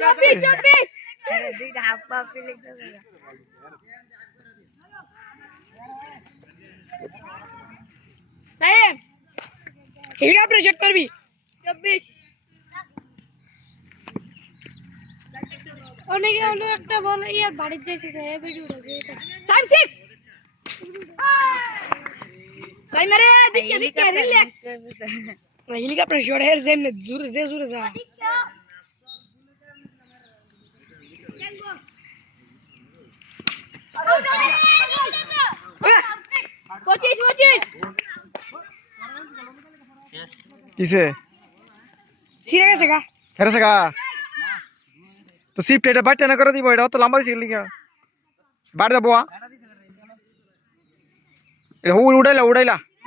চব্বিশ চব্বিশ আরে দুইটা হাফ পা ফিলিং তো সাহেব হেলিকপ্টার শট মারবি চব্বিশ অনেকে হলো একটা বল ইয়ার বাড়িতে এসে ভিডিওটা সাইন সিক্স সাইন মারে দিকে দিকে রিল্যাক্স হেলিকপ্টার শট হের দেন জোরে দে জোরে যা পঁচিশ পঁচিশ কিসে ছিঁড়ে গেছে গা ফেরেছে গা তো সিফট এটা বাড়তে না করে দিব এটা অত লম্বা দিছে লিখা বাড়ি যাবো এটা হুল উড়াইলা উড়াইলা